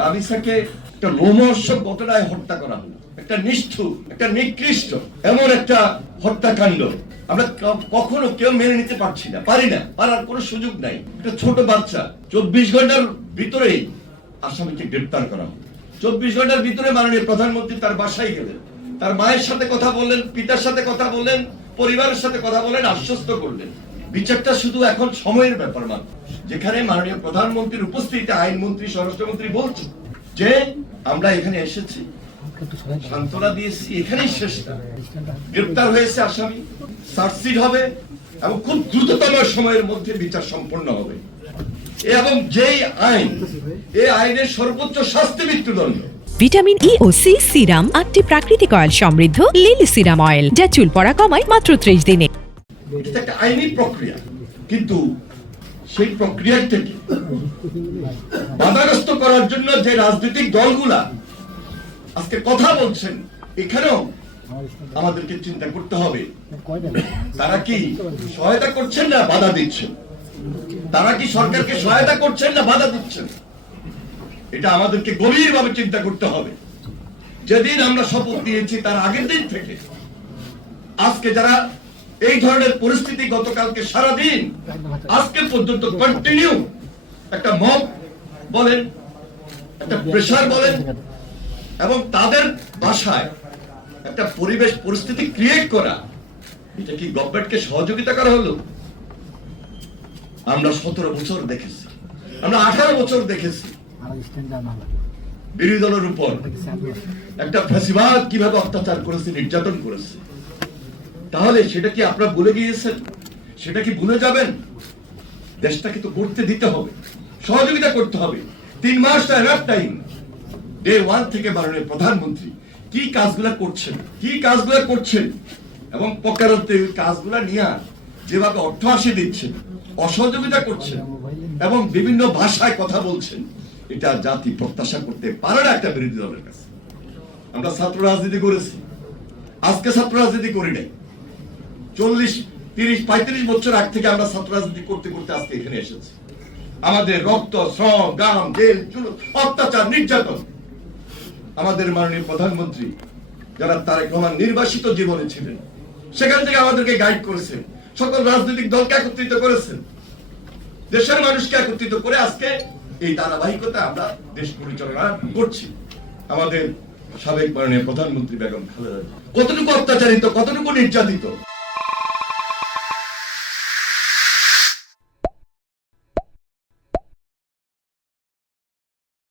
রাবিসাকে একটা লোমহর্ষক ঘটনায় হত্যা করা হলো, একটা নিষ্ঠুর, একটা নিকৃষ্ট এমন একটা হত্যাকাণ্ড আমরা কখনো কেউ মেনে নিতে পারছি না, পারার কোনো সুযোগ নাই। একটা ছোট বাচ্চা 24 ঘন্টার ভিতরেই আসামিকে গ্রেফতার করা হলো। 24 ঘন্টার ভিতরে মাননীয় প্রধানমন্ত্রী তার বাসায় গেলেন, তার মায়ের সাথে কথা বললেন, পিতার সাথে কথা বললেন, পরিবারের সাথে কথা বলেন, আশ্বস্ত করলেন। বিচারটা শুধু এখন সময়ের ব্যাপার মাত্র, যেখানে মাননীয় প্রধানমন্ত্রীর উপস্থিতিতে আইনমন্ত্রী, স্বরাষ্ট্রমন্ত্রী বলছেন যে আমরা এখানে এসেছি, সান্ত্বনা দিয়েছি, এখানেই শেষ না। গ্রেফতার হয়েছে আসামি, চার্জশিট হবে এবং খুব দ্রুততম সময়ের মধ্যে বিচার সম্পন্ন হবে এবং যেই আইন, এই আইনের সর্বোচ্চ শাস্তি মৃত্যুদণ্ড। ভিটামিন ই ও সি সিরাম 8টি প্রাকৃতিক অয়েল সমৃদ্ধ লিলি সিরাম অয়েল, যা চুল পড়া কমায় মাত্র 30 দিনে। এটা একটা আইনি প্রক্রিয়া, কিন্তু সেই প্রক্রিয়াটাকে বাধাগ্রস্ত করার জন্য যে রাজনৈতিক দলগুলা আজকে কথা বলছেন, এখানেও আমাদেরকে চিন্তা করতে হবে তারা কি সহায়তা করছেন না বাধা দিচ্ছেন, তারা কি সরকারকে সহায়তা করছেন না বাধা দিচ্ছেন। এটা আমাদেরকে গভীরভাবে চিন্তা করতে হবে। যেদিন আমরা শপথ দিয়েছি তার আগের দিন থেকে আজকে যারা এই ধরনের পরিস্থিতি, গতকালকে সারাদিন আজকে পর্যন্ত কন্টিনিউ একটা মব বলেন, একটা প্রেসার বলেন, এবং তাদের ভাষায় একটা পরিবেশ পরিস্থিতি ক্রিয়েট করা, এটা কি গভর্নমেন্টকে সহযোগিতা করা হলো? আমরা 17 বছর দেখেছি, আমরা 18 বছর দেখেছি বিরোধী দলের উপর একটা ফ্যাসিবাদ কিভাবে অত্যাচার করেছে, নির্যাতন করেছে। তাহলে সেটা কি আপনারা ভুলে গিয়েছেন? সেটা কি ভুলে যাবেন? দেশটাকে তো করতে দিতে হবে, সহযোগিতা করতে হবে। 3 মাস টাইম, ডে 1 থেকে মাননীয় প্রধানমন্ত্রী কি কাজগুলা করছেন এবং প্রকারান্তে কাজগুলা নিয়ে যেভাবে অর্থ আসে দিচ্ছেন, অসহযোগিতা করছেন এবং বিভিন্ন ভাষায় কথা বলছেন, এটা জাতি প্রত্যাশা করতে পারে না একটা বিরোধী দলের কাছে। আমরা ছাত্র রাজনীতি করেছি, আজকে ছাত্র রাজনীতি করি নাই। 40, 30, 35 বছর আগ থেকে আমরা ছাত্র রাজনীতি করতে করতে আজকে এখানে এসেছি। আমাদের রক্ত, শ্রম, গাম, জেল, অত্যাচার, নির্যাতন। আমাদের মাননীয় প্রধানমন্ত্রী যারা তারেক রহমান নির্বাসিত জীবনে ছিলেন, সেখান থেকে আমাদেরকে গাইড করেছেন, সকল রাজনৈতিক দলকে একত্রিত করেছেন, দেশের মানুষকে একত্রিত করে আজকে এই ধারাবাহিকতা আমরা দেশ পরিচালনা করছি। আমাদের সাবেক মাননীয় প্রধানমন্ত্রী বেগম খালেদা কতটুকু অত্যাচারিত, কতটুকু নির্যাতিত।